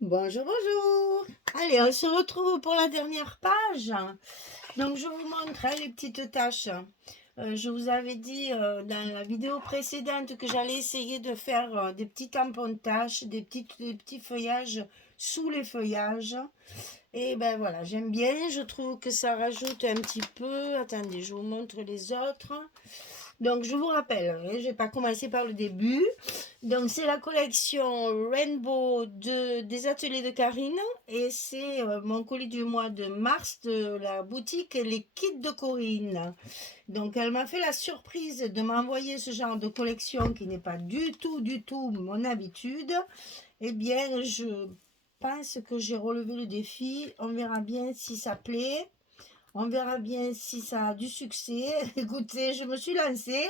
Bonjour, bonjour. Allez, on se retrouve pour la dernière page. Donc, je vous montre les petites tâches. Je vous avais dit dans la vidéo précédente que j'allais essayer de faire des petits tampons de tâches, des petits feuillages sous les feuillages. Et ben voilà, j'aime bien. Je trouve que ça rajoute un petit peu. Attendez, je vous montre les autres. Donc, je vous rappelle, hein, je ne vais pas commencer par le début. Donc, c'est la collection Rainbow des ateliers de Karine. Et c'est mon colis du mois de mars de la boutique Les Kits de Corinne. Donc, elle m'a fait la surprise de m'envoyer ce genre de collection qui n'est pas du tout mon habitude. Eh bien, je pense que j'ai relevé le défi. On verra bien si ça plaît. On verra bien si ça a du succès. Écoutez, je me suis lancée.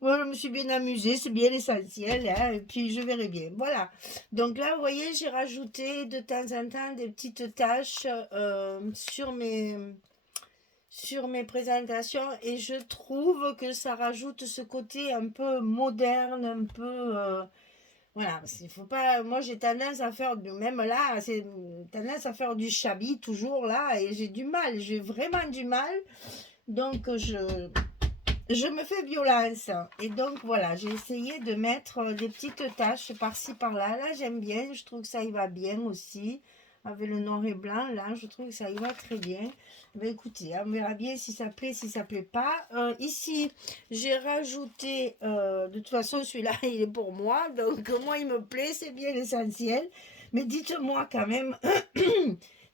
Moi, je me suis bien amusée, c'est bien l'essentiel, hein, et puis je verrai bien. Voilà. Donc là, vous voyez, j'ai rajouté de temps en temps des petites tâches sur mes présentations et je trouve que ça rajoute ce côté un peu moderne, un peu. Voilà, il faut pas. Moi, j'ai tendance à faire, même là, c'est tendance à faire du shabby toujours là, et j'ai du mal, j'ai vraiment du mal. Donc, je me fais violence. Et donc, voilà, j'ai essayé de mettre des petites taches par-ci, par-là. Là, j'aime bien. Je trouve que ça y va bien aussi. Avec le noir et blanc, là, je trouve que ça y va très bien. Ben, écoutez, on verra bien si ça plaît, si ça plaît pas. Ici, j'ai rajouté, de toute façon, celui-là, il est pour moi. Donc, moi, il me plaît, c'est bien l'essentiel. Mais dites-moi quand même,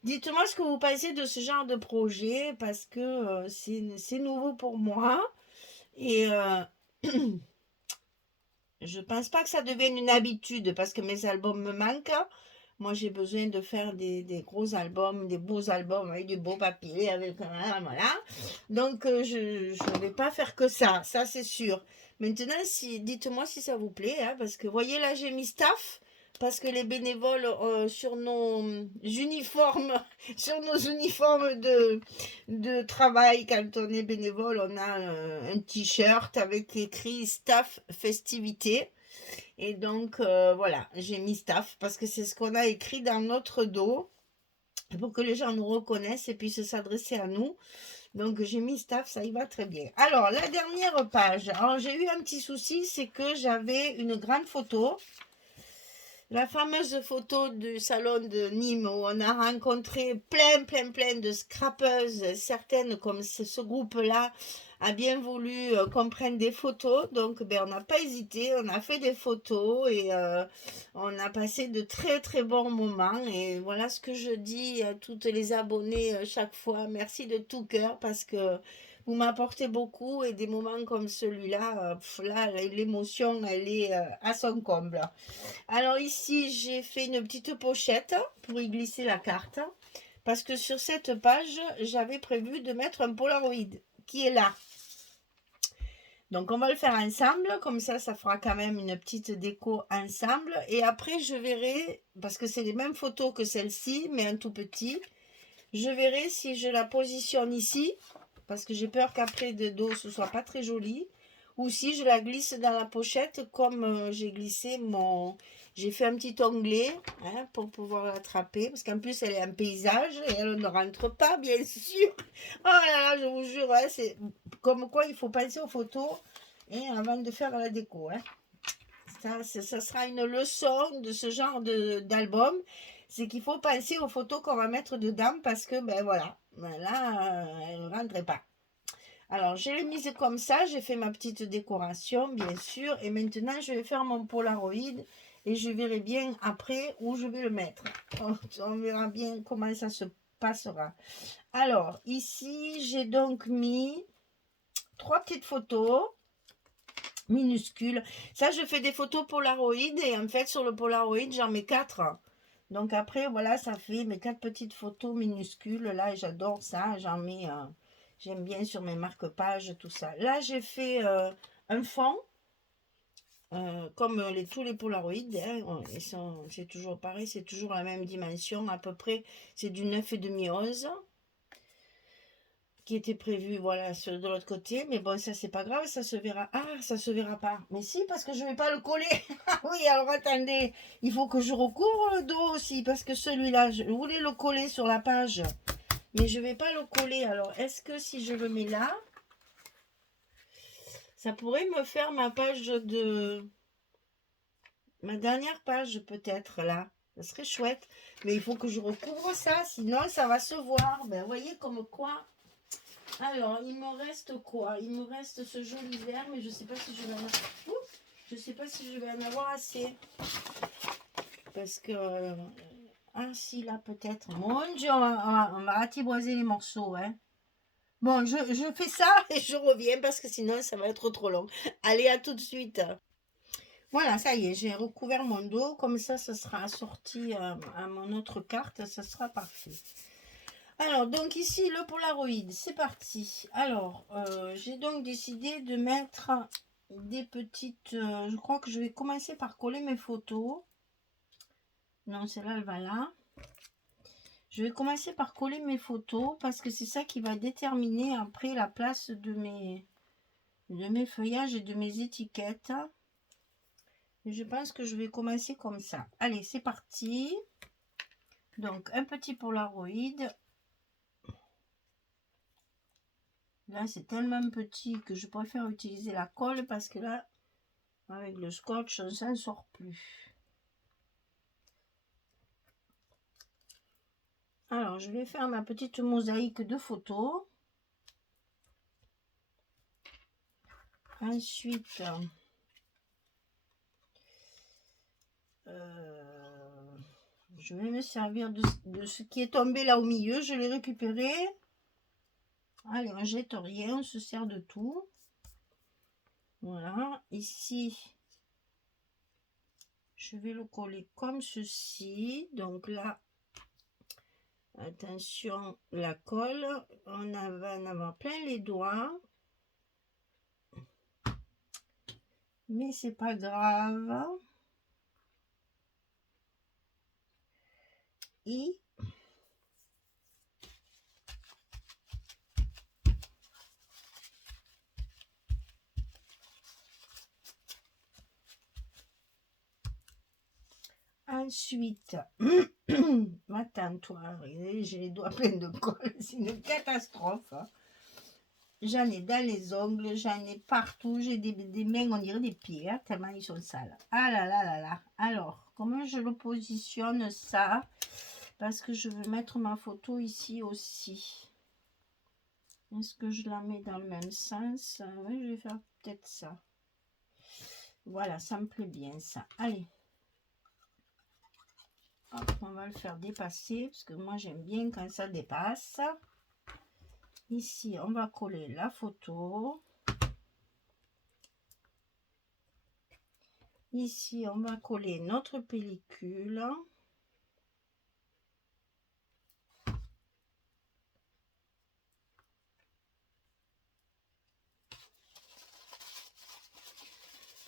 dites-moi ce que vous pensez de ce genre de projet, parce que c'est nouveau pour moi. Et je pense pas que ça devienne une habitude parce que mes albums me manquent. Moi, j'ai besoin de faire des gros albums, des beaux albums avec du beau papier, avec voilà. Donc, je ne vais pas faire que ça c'est sûr. Maintenant, si, dites-moi si ça vous plaît, hein, parce que voyez là, j'ai mis staff parce que les bénévoles sur nos uniformes, sur nos uniformes de travail, quand on est bénévole, on a un t-shirt avec écrit staff festivité. Et donc, voilà, j'ai mis staff parce que c'est ce qu'on a écrit dans notre dos pour que les gens nous reconnaissent et puissent s'adresser à nous. Donc, j'ai mis staff, ça y va très bien. Alors, la dernière page. Alors, j'ai eu un petit souci, c'est que j'avais une grande photo. La fameuse photo du salon de Nîmes où on a rencontré plein de scrapeuses, certaines comme ce groupe-là a bien voulu qu'on prenne des photos, donc ben, on n'a pas hésité, on a fait des photos et on a passé de très bons moments et voilà ce que je dis à toutes les abonnés chaque fois, merci de tout cœur parce que vous m'apportez beaucoup et des moments comme celui-là, là l'émotion elle est à son comble. Alors ici, j'ai fait une petite pochette pour y glisser la carte. Parce que sur cette page, j'avais prévu de mettre un Polaroid qui est là. Donc on va le faire ensemble, comme ça fera quand même une petite déco ensemble. Et après, je verrai, parce que c'est les mêmes photos que celle-ci, mais un tout petit, je verrai si je la positionne ici, parce que j'ai peur qu'après de dos, ce soit pas très joli. Ou si je la glisse dans la pochette, comme j'ai glissé mon... J'ai fait un petit onglet hein, pour pouvoir l'attraper, parce qu'en plus elle est un paysage et elle ne rentre pas, bien sûr. Oh là là, je vous jure, hein, c'est comme quoi il faut penser aux photos et avant de faire la déco. Hein. Ça sera une leçon de ce genre d'album. C'est qu'il faut penser aux photos qu'on va mettre dedans parce que, ben voilà, là, elle ne rentrait pas. Alors, je l'ai mise comme ça, j'ai fait ma petite décoration, bien sûr, et maintenant, je vais faire mon Polaroid et je verrai bien après où je vais le mettre. On verra bien comment ça se passera. Alors, ici, j'ai donc mis 3 petites photos minuscules. Ça, je fais des photos Polaroid et en fait, sur le Polaroid, j'en mets 4. Donc après, voilà, ça fait mes 4 petites photos minuscules. Là, j'adore ça. J'en mets, j'aime bien sur mes marque-pages, tout ça. Là, j'ai fait un fond, comme tous les Polaroids. Hein, c'est toujours pareil, c'est toujours la même dimension. À peu près, c'est du 9,5 11 qui était prévu, voilà, de l'autre côté. Mais bon, ça, c'est pas grave, ça se verra. Ah, ça se verra pas. Mais si, parce que je vais pas le coller. Ah oui, alors attendez, il faut que je recouvre le dos aussi, parce que celui-là, je voulais le coller sur la page, mais je vais pas le coller. Alors, est-ce que si je le mets là, ça pourrait me faire ma page de... Ma dernière page, peut-être, là. Ça serait chouette. Mais il faut que je recouvre ça, sinon ça va se voir. Ben, vous voyez comme quoi... Alors, il me reste quoi? Il me reste ce joli vert, mais je sais pas si je vais en avoir... Je sais pas si je vais en avoir assez. Parce que... Ah si, là peut-être. Mon Dieu, on va ratiboiser les morceaux. Hein. Bon, je fais ça et je reviens parce que sinon ça va être trop long. Allez, à tout de suite. Voilà, ça y est, j'ai recouvert mon dos. Comme ça sera assorti à mon autre carte. Ça sera parfait. Alors, donc ici, le Polaroid, c'est parti. Alors, j'ai donc décidé de mettre des petites... je crois que je vais commencer par coller mes photos. Non, celle-là, elle va là. Je vais commencer par coller mes photos parce que c'est ça qui va déterminer après la place de mes feuillages et de mes étiquettes. Et je pense que je vais commencer comme ça. Allez, c'est parti. Donc, un petit Polaroid. Là, c'est tellement petit que je préfère utiliser la colle parce que là, avec le scotch, on s'en sort plus. Alors, je vais faire ma petite mosaïque de photos. Ensuite, je vais me servir de ce qui est tombé là au milieu. Je l'ai récupéré. Allez, on jette rien, on se sert de tout. Voilà, ici, je vais le coller comme ceci. Donc là, attention, la colle, on va en avoir plein les doigts. Mais c'est pas grave. Et ensuite, attends, toi, j'ai les doigts pleins de colle, c'est une catastrophe. J'en ai dans les ongles, j'en ai partout, j'ai des mains, on dirait des pieds, hein, tellement ils sont sales. Ah là là là là. Alors, comment je le positionne ça? Parce que je veux mettre ma photo ici aussi. Est-ce que je la mets dans le même sens? Oui, je vais faire peut-être ça. Voilà, ça me plaît bien ça. Allez. Hop, on va le faire dépasser parce que moi j'aime bien quand ça dépasse. Ici, on va coller la photo. Ici, on va coller notre pellicule.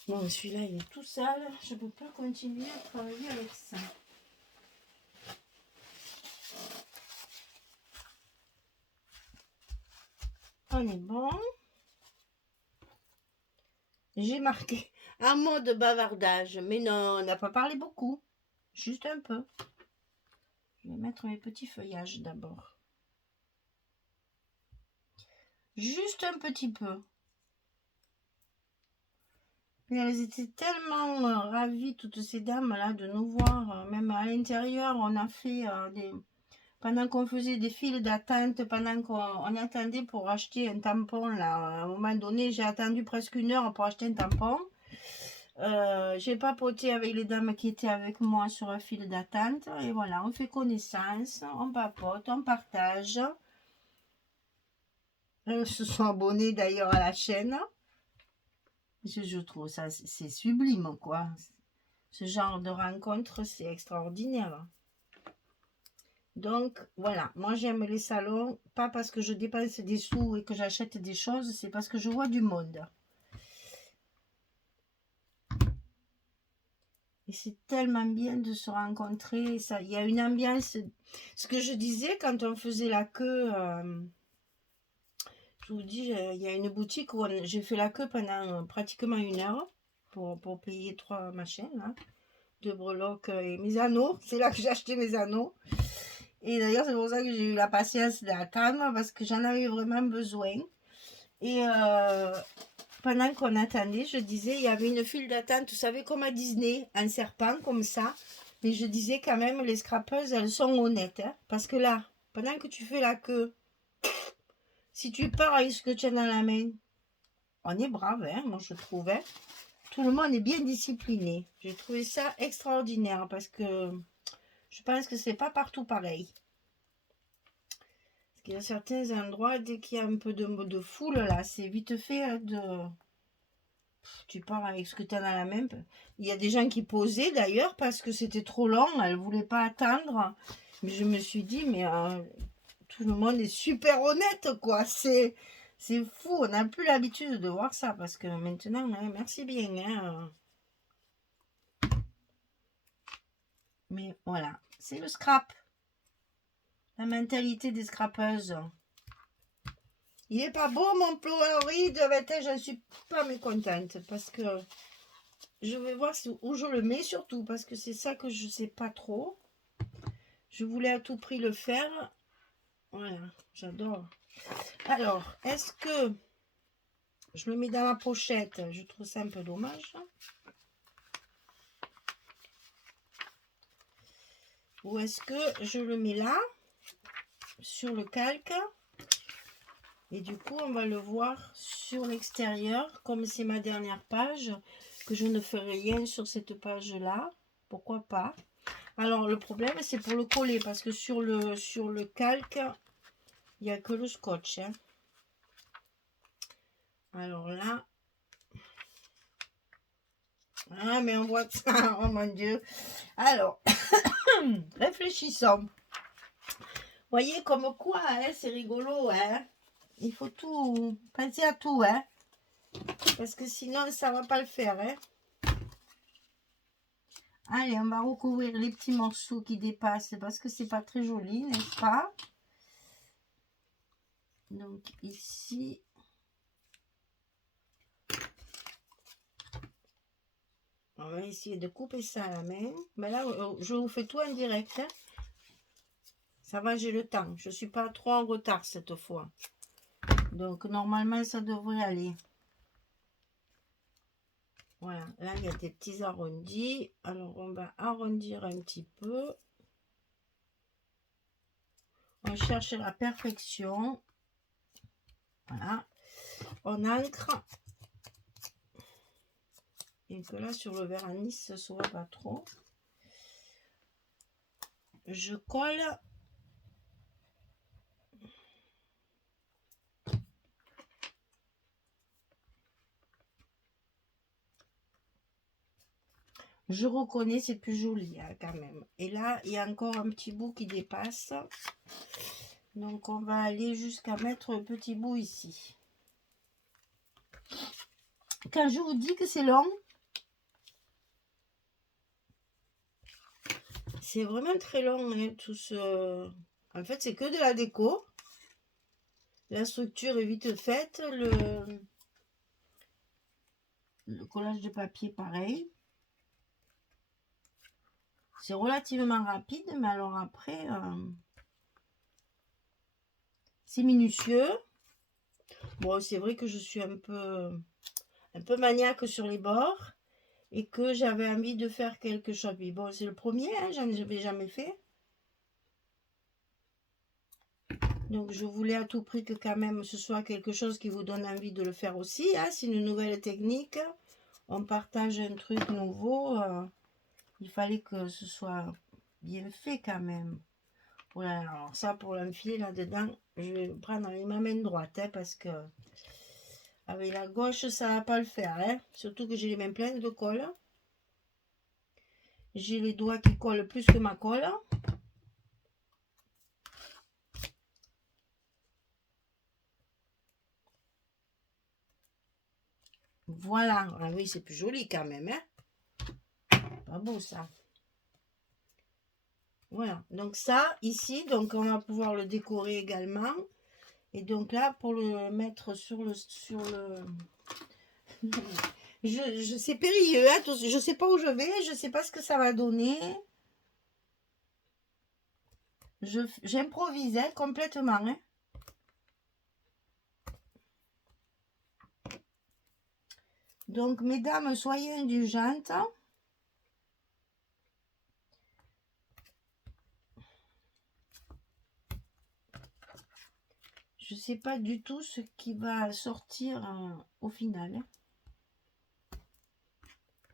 Bon, celui-là, il est tout sale. Je ne peux pas continuer à travailler avec ça. On est bon. J'ai marqué un mot de bavardage. Mais non, on n'a pas parlé beaucoup. Juste un peu. Je vais mettre mes petits feuillages d'abord. Juste un petit peu. Et elles étaient tellement ravies, toutes ces dames-là, de nous voir. Même à l'intérieur, on a fait pendant qu'on faisait des files d'attente, pendant qu'on attendait pour acheter un tampon, là, à un moment donné, j'ai attendu presque 1 heure pour acheter un tampon. J'ai papoté avec les dames qui étaient avec moi sur un fil d'attente. Et voilà, on fait connaissance, on papote, on partage. Elles se sont abonnées d'ailleurs à la chaîne. Je trouve ça, c'est sublime, quoi. Ce genre de rencontre, c'est extraordinaire. Donc, voilà. Moi, j'aime les salons, pas parce que je dépense des sous et que j'achète des choses, c'est parce que je vois du monde. Et c'est tellement bien de se rencontrer. Il y a une ambiance. Ce que je disais quand on faisait la queue Je vous dis, il y a une boutique où j'ai fait la queue pendant pratiquement 1 heure pour payer 3 machins, là, 2 breloques et mes anneaux. C'est là que j'ai acheté mes anneaux. Et d'ailleurs, c'est pour ça que j'ai eu la patience d'attendre parce que j'en avais vraiment besoin. Et pendant qu'on attendait, je disais, il y avait une file d'attente, vous savez, comme à Disney, un serpent comme ça. Mais je disais quand même, les scrapeuses, elles sont honnêtes. Hein, parce que là, pendant que tu fais la queue, si tu pars avec ce que tu as dans la main, on est brave, hein, moi je trouve. Hein. Tout le monde est bien discipliné. J'ai trouvé ça extraordinaire parce que je pense que c'est pas partout pareil. Parce qu'il y a certains endroits, dès qu'il y a un peu de foule, là, c'est vite fait de... Tu pars avec ce que tu as dans la main. Il y a des gens qui posaient d'ailleurs parce que c'était trop long, elles ne voulaient pas attendre. Mais je me suis dit, mais tout le monde est super honnête, quoi. C'est fou, on n'a plus l'habitude de voir ça parce que maintenant, hein, merci bien. Hein. Mais voilà, c'est le scrap. La mentalité des scrapeuses. Il est pas beau mon Polaroid, j'en suis pas mécontente parce que je vais voir où je le mets surtout parce que c'est ça que je sais pas trop. Je voulais à tout prix le faire. Voilà, j'adore. Alors, est-ce que je le mets dans la pochette? Je trouve ça un peu dommage. Ou est-ce que je le mets là, sur le calque? Et du coup, on va le voir sur l'extérieur, comme c'est ma dernière page, que je ne ferai rien sur cette page-là. Pourquoi pas? Alors, le problème, c'est pour le coller, parce que sur le calque, il n'y a que le scotch. Hein. Alors là... Ah, mais on voit ça, oh mon Dieu. Alors, réfléchissons. Voyez comme quoi, hein, c'est rigolo, hein. Il faut tout, penser à tout, hein. Parce que sinon, ça va pas le faire, hein. Allez, on va recouvrir les petits morceaux qui dépassent parce que c'est pas très joli, n'est-ce pas? Donc ici. On va essayer de couper ça à la main. Mais là, je vous fais tout en direct. Hein. Ça va, j'ai le temps. Je suis pas trop en retard cette fois. Donc normalement, ça devrait aller. Voilà, là il y a des petits arrondis. Alors on va arrondir un petit peu. On cherche la perfection. Voilà. On ancre. Et que là sur le verre à Nice, ça ne se voit pas trop. Je colle. Je reconnais, c'est plus joli hein, quand même. Et là, il y a encore un petit bout qui dépasse. Donc, on va aller jusqu'à mettre un petit bout ici. Quand je vous dis que c'est long, c'est vraiment très long. Hein, tout ce... En fait, c'est que de la déco. La structure est vite faite. Le collage de papier, pareil. C'est relativement rapide, mais alors après, c'est minutieux. Bon, c'est vrai que je suis un peu maniaque sur les bords et que j'avais envie de faire quelque chose. Puis bon, c'est le premier, hein, j'en avais jamais fait. Donc, je voulais à tout prix que quand même ce soit quelque chose qui vous donne envie de le faire aussi. Hein. C'est une nouvelle technique. On partage un truc nouveau. Il fallait que ce soit bien fait quand même. Voilà, alors ça pour l'enfiler là-dedans, je vais prendre avec ma main droite hein, parce que avec la gauche ça va pas le faire. Hein. Surtout que j'ai les mains pleines de colle. J'ai les doigts qui collent plus que ma colle. Voilà, ah oui c'est plus joli quand même. Hein. Pas beau ça. Voilà, donc ça, ici, donc on va pouvoir le décorer également. Et donc là, pour le mettre sur le c'est périlleux, hein, je sais pas où je vais, je sais pas ce que ça va donner. J'improvisais complètement, hein. Donc, mesdames, soyez indulgentes. Je sais pas du tout ce qui va sortir au final, hein.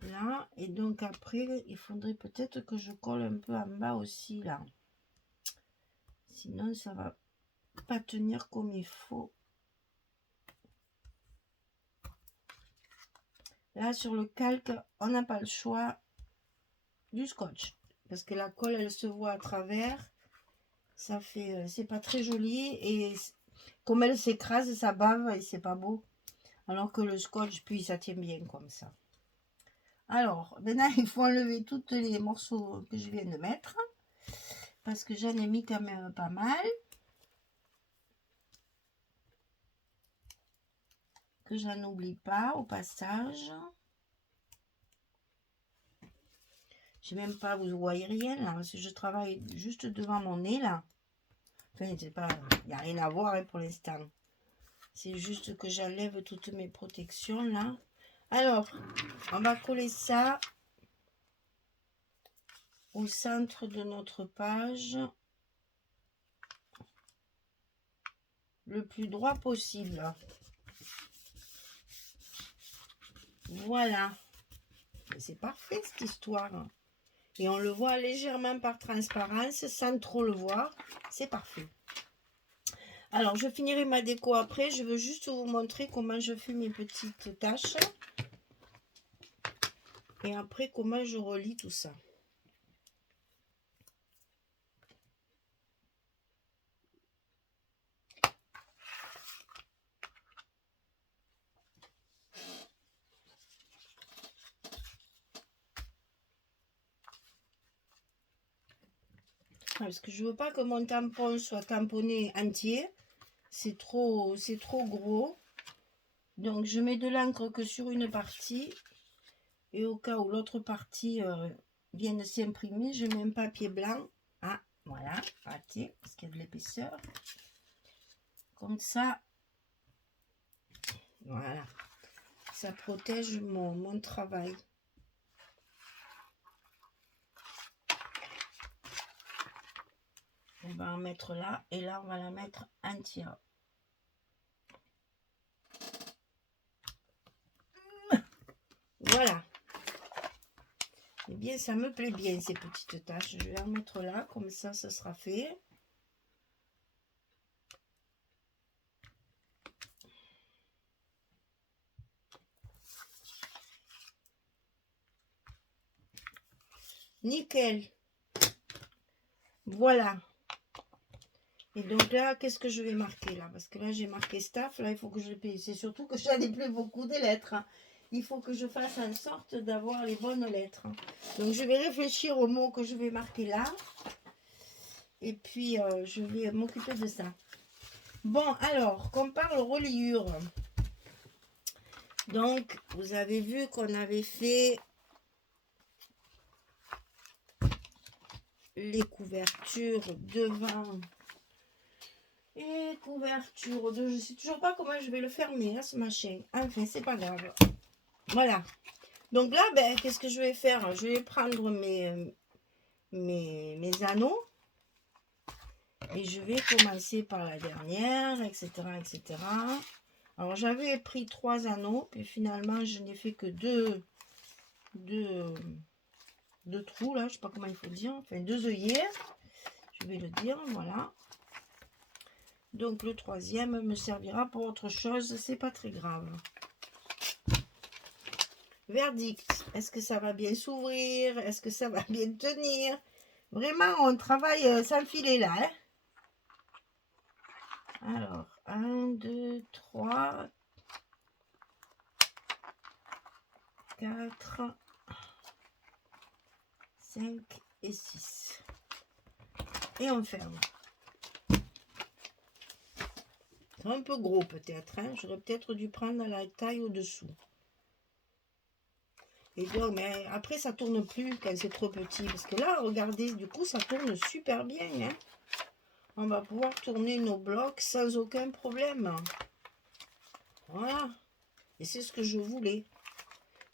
Là, et donc après, il faudrait peut-être que je colle un peu en bas aussi, là. Sinon, ça va pas tenir comme il faut. Là, sur le calque, on n'a pas le choix du scotch. Parce que la colle, elle se voit à travers. Ça fait... c'est pas très joli. Et comme elle s'écrase, ça bave et c'est pas beau. Alors que le scotch, puis ça tient bien comme ça. Alors, maintenant, il faut enlever tous les morceaux que je viens de mettre. Parce que j'en ai mis quand même pas mal. Que j'en oublie pas au passage. Je sais même pas, vous voyez rien là, parce que je travaille juste devant mon nez là. Enfin, c'est pas, il n'y a rien à voir hein, pour l'instant. C'est juste que j'enlève toutes mes protections là. Alors, on va coller ça au centre de notre page. Le plus droit possible. Voilà. C'est parfait cette histoire. Et on le voit légèrement par transparence, sans trop le voir. C'est parfait. Alors, je finirai ma déco après. Je veux juste vous montrer comment je fais mes petites tâches. Et après, comment je relie tout ça. Parce que je veux pas que mon tampon soit tamponné entier. C'est trop gros. Donc, je mets de l'encre que sur une partie. Et au cas où l'autre partie vient de s'imprimer, je mets un papier blanc. Ah, voilà, raté, parce qu'il y a de l'épaisseur. Comme ça, voilà. Ça protège mon travail. On va en mettre là. Et là, on va la mettre entière. Voilà. Eh bien, ça me plaît bien, ces petites taches. Je vais en mettre là. Comme ça, ça sera fait. Nickel. Voilà. Et donc là, qu'est-ce que je vais marquer là? Parce que là, j'ai marqué staff. Là, il faut que je paye. C'est surtout que j'en ai plus beaucoup de lettres. Il faut que je fasse en sorte d'avoir les bonnes lettres. Donc, je vais réfléchir aux mots que je vais marquer là. Et puis, je vais m'occuper de ça. Bon, alors, qu'on parle reliure. Donc, vous avez vu qu'on avait fait les couvertures devant et couverture de... Je sais toujours pas comment je vais le fermer, là, ce machin. Enfin, c'est pas grave. Voilà. Donc là, ben, qu'est-ce que je vais faire? Je vais prendre mes anneaux. Et je vais commencer par la dernière, etc., etc. Alors, j'avais pris 3 anneaux. Puis finalement, je n'ai fait que deux trous, là. Je sais pas comment il faut dire. Enfin, 2 œillets. Je vais le dire, voilà. Donc, le 3e me servira pour autre chose. C'est pas très grave. Verdict, est-ce que ça va bien s'ouvrir? Est-ce que ça va bien tenir? Vraiment, on travaille sans filet là. Hein. Alors, 1, 2, 3, 4, 5 et 6. Et on ferme. peut-être, un peu gros peut-être, hein. J'aurais peut-être dû prendre la taille au-dessous. Et donc, mais après, ça tourne plus quand c'est trop petit. Parce que là, regardez, du coup, ça tourne super bien, hein. On va pouvoir tourner nos blocs sans aucun problème. Voilà. Et c'est ce que je voulais.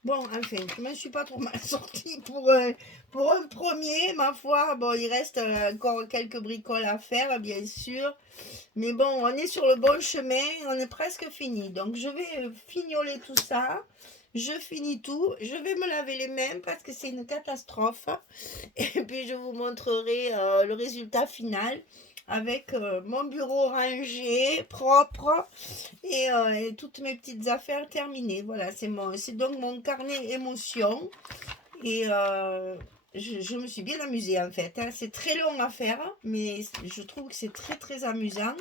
Bon, enfin, je ne me suis pas trop mal sortie pour un premier, ma foi. Bon, il reste encore quelques bricoles à faire, bien sûr. Mais bon, on est sur le bon chemin, on est presque fini. Donc, je vais fignoler tout ça. Je finis tout. Je vais me laver les mains parce que c'est une catastrophe. Et puis, je vous montrerai le résultat final avec mon bureau rangé, propre et toutes mes petites affaires terminées. Voilà, c'est donc mon carnet émotion. Et je me suis bien amusée en fait, hein. C'est très long à faire, mais je trouve que c'est très très amusant.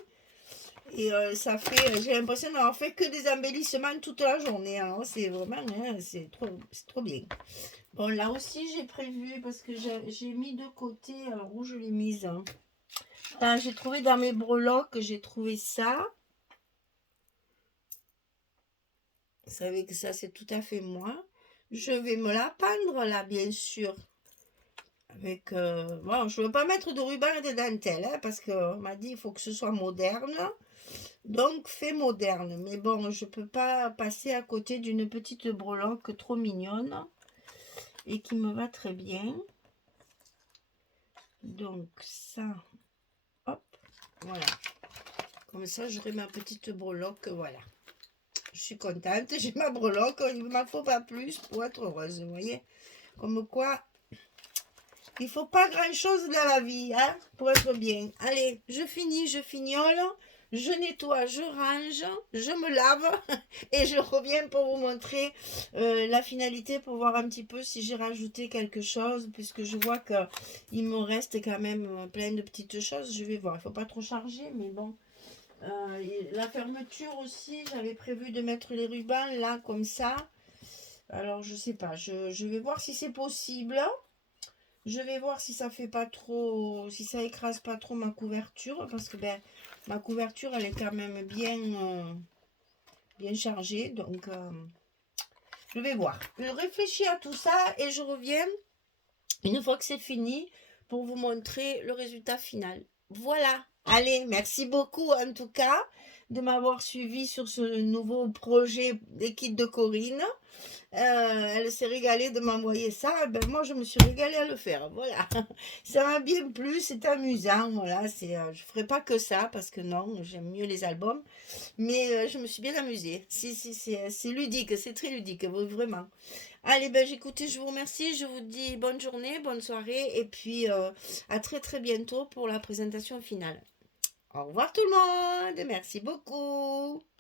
Et ça fait, j'ai l'impression d'avoir fait que des embellissements toute la journée, hein. C'est vraiment, hein, c'est trop bien. Bon, là aussi j'ai prévu, parce que j'ai mis de côté, alors où je l'ai mise, hein. Ah, j'ai trouvé dans mes breloques, j'ai trouvé ça. Vous savez que ça, c'est tout à fait moi. Je vais me la pendre là, bien sûr. Avec, bon, je ne veux pas mettre de ruban et de dentelle, hein, parce qu'on m'a dit qu'il faut que ce soit moderne. Donc, fait moderne. Mais bon, je ne peux pas passer à côté d'une petite breloque trop mignonne et qui me va très bien. Donc, ça, hop, voilà. Comme ça, j'aurai ma petite breloque, voilà. Je suis contente, j'ai ma breloque, il ne m'en faut pas plus pour être heureuse, vous voyez. Comme quoi, il ne faut pas grand-chose dans la vie, hein, pour être bien. Allez, je finis, je fignole, je nettoie, je range, je me lave et je reviens pour vous montrer la finalité, pour voir un petit peu si j'ai rajouté quelque chose, puisque je vois qu'il me reste quand même plein de petites choses. Je vais voir, il ne faut pas trop charger, mais bon. La fermeture aussi, j'avais prévu de mettre les rubans là, comme ça. Alors, je sais pas, je vais voir si c'est possible. Je vais voir si ça fait pas trop, si ça écrase pas trop ma couverture, parce que ben, ma couverture, elle est quand même bien chargée. Donc, je vais voir. Je réfléchis à tout ça et je reviens une fois que c'est fini pour vous montrer le résultat final. Voilà. Allez, merci beaucoup en tout cas de m'avoir suivi sur ce nouveau projet des kits de Corinne. Elle s'est régalée de m'envoyer ça. Ben, moi, je me suis régalée à le faire. Voilà. Ça m'a bien plu. C'est amusant. Voilà. Je ne ferai pas que ça parce que non, j'aime mieux les albums. Mais je me suis bien amusée. Si, c'est ludique. C'est très ludique. Vraiment. Allez, ben, écoutez, je vous remercie. Je vous dis bonne journée, bonne soirée. Et puis, à très, très bientôt pour la présentation finale. Au revoir tout le monde. Merci beaucoup.